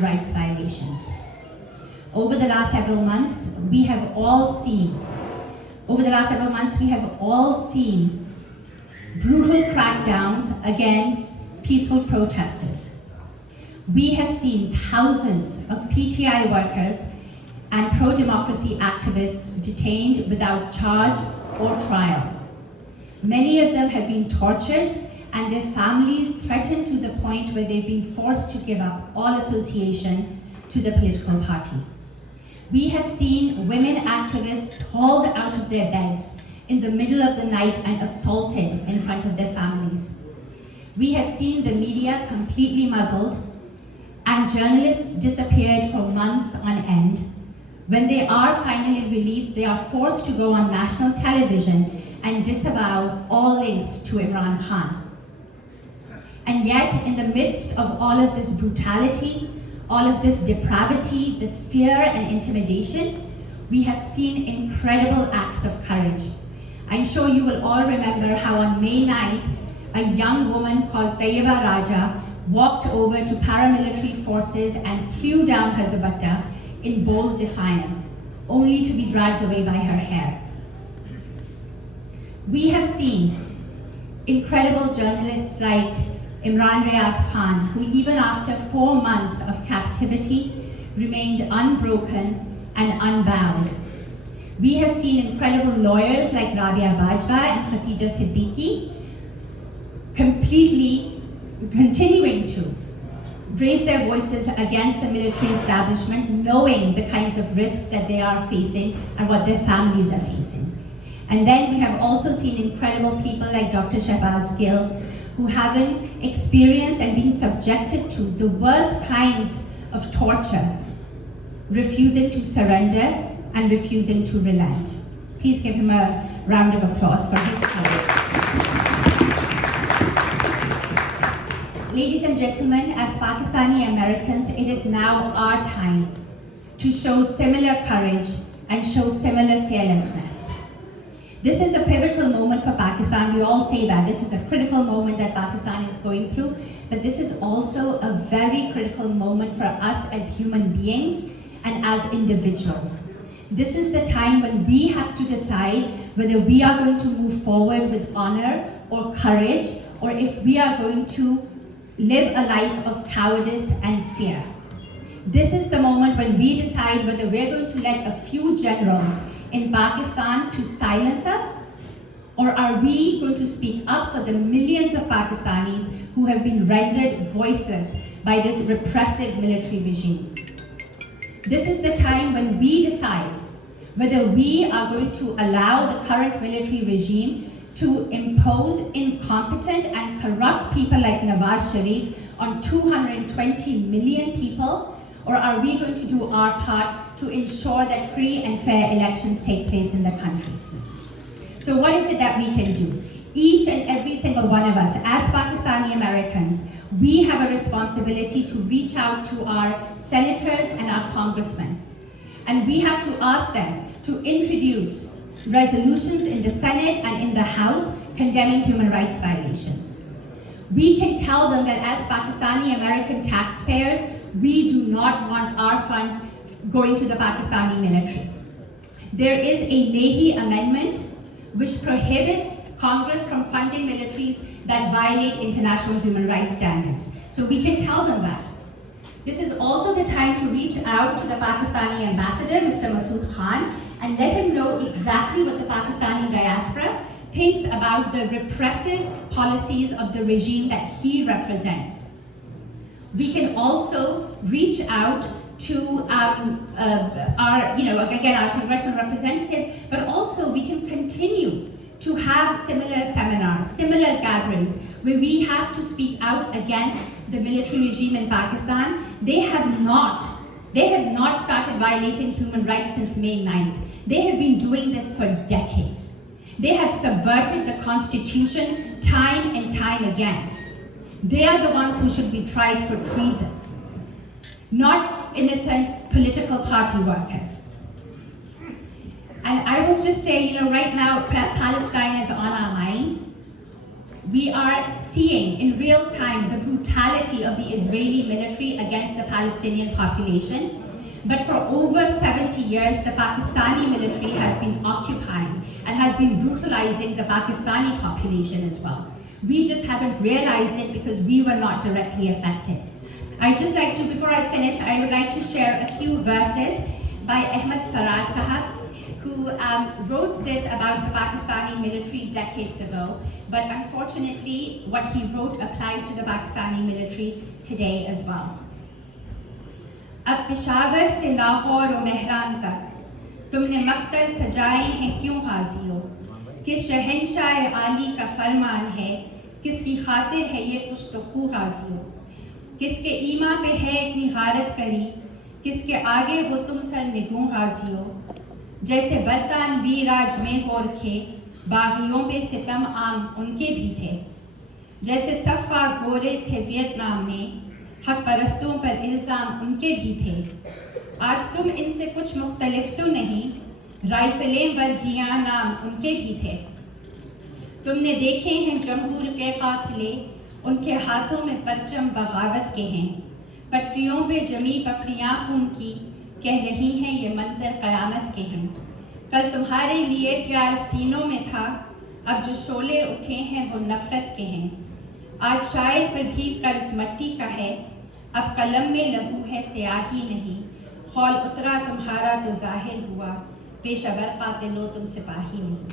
rights violations. Over the last several months, we have all seen brutal crackdowns against peaceful protesters. We have seen thousands of PTI workers and pro-democracy activists detained without charge or trial. Many of them have been tortured and their families threatened to the point where they've been forced to give up all association to the political party. We have seen women activists hauled out of their beds in the middle of the night and assaulted in front of their families. We have seen the media completely muzzled and journalists disappeared for months on end. When they are finally released, they are forced to go on national television and disavow all links to Imran Khan. And yet, in the midst of all of this brutality, all of this depravity, this fear and intimidation, we have seen incredible acts of courage. I'm sure you will all remember how on May 9th, a young woman called Tayyiba Raja walked over to paramilitary forces and threw down her dupatta in bold defiance, only to be dragged away by her hair. We have seen incredible journalists like Imran Riyaz Khan, who even after 4 months of captivity remained unbroken and unbound. We have seen incredible lawyers like Rabia Bajwa and Khatija Siddiqui continuing to raise their voices against the military establishment, knowing the kinds of risks that they are facing and what their families are facing. And then we have also seen incredible people like Dr. Shahbaz Gill, who having experienced and been subjected to the worst kinds of torture, refusing to surrender and refusing to relent. Please give him a round of applause for his courage. Ladies and gentlemen, as Pakistani Americans, it is now our time to show similar courage and show similar fearlessness. This is a pivotal moment for Pakistan. We all say that. This is a critical moment that Pakistan is going through, but this is also a very critical moment for us as human beings and as individuals. This is the time when we have to decide whether we are going to move forward with honor or courage, or if we are going to live a life of cowardice and fear. This is the moment when we decide whether we're going to let a few generals in Pakistan to silence us, or are we going to speak up for the millions of Pakistanis who have been rendered voiceless by this repressive military regime. This is the time when we decide whether we are going to allow the current military regime to impose incompetent and corrupt people like Nawaz Sharif on 220 million people, or are we going to do our part to ensure that free and fair elections take place in the country? So what is it that we can do? Each and every single one of us, as Pakistani Americans, we have a responsibility to reach out to our senators and our congressmen. And we have to ask them to introduce resolutions in the Senate and in the House condemning human rights violations. We can tell them that as Pakistani American taxpayers, we do not want our funds going to the Pakistani military. There is a Leahy amendment which prohibits Congress from funding militaries that violate international human rights standards. So we can tell them that. This is also the time to reach out to the Pakistani ambassador, Mr. Masood Khan, and let him know exactly what the Pakistani diaspora thinks about the repressive policies of the regime that he represents. We can also reach out to our congressional representatives, but also we can continue to have similar seminars, similar gatherings, where we have to speak out against the military regime in Pakistan. They have not started violating human rights since May 9th. They have been doing this for decades. They have subverted the constitution time and time again. They are the ones who should be tried for treason, not innocent political party workers. And I will just say, right now, Palestine is on our minds. We are seeing in real time the brutality of the Israeli military against the Palestinian population. But for over 70 years, the Pakistani military has been occupying and has been brutalizing the Pakistani population as well. We just haven't realized it because we were not directly affected. I'd just like to, before I finish, I would like to share a few verses by Ahmed Faraz Sahab, who wrote this about the Pakistani military decades ago, but unfortunately what he wrote applies to the Pakistani military today as well. अब पेशावर से लाहौर और मेहरान तक तुमने मक्तल सजाए हैं क्यों गाजियों, किस शहंशाह आली का फरमान है, किसकी खातिर है ये कुछ तो खू गाजियों, किसके ईमा पे है इतनी गारत करी, किसके आगे हो तुम सर निगूं गाजियों, जैसे बरतानवी राज में गोर खे बागियों पे सितम आम उनके भी थे, जैसे सफ़ा गोरे थे वियतनाम में हक परस्तों पर इल्ज़ाम उनके भी थे। आज तुम इनसे कुछ मुख्तलिफ तो नहीं, राइफलें वर्दियाँ नाम उनके भी थे। तुमने देखे हैं जमहूर के काफिले, उनके हाथों में परचम बगावत के हैं, पटरियों पे जमी पकड़ियाँ खून की, कह रही हैं ये मंजर क़यामत के हैं। कल तुम्हारे लिए प्यार सीनों में था, अब जो शोले उठे हैं वो नफ़रत के हैं। आज शायर पर भी कर्ज मट्टी का है, अब कलम में लहू है स्याही नहीं, खौल उतरा तुम्हारा तो जाहिर हुआ, पेशवर कातिलो तुम सिपाही नहीं।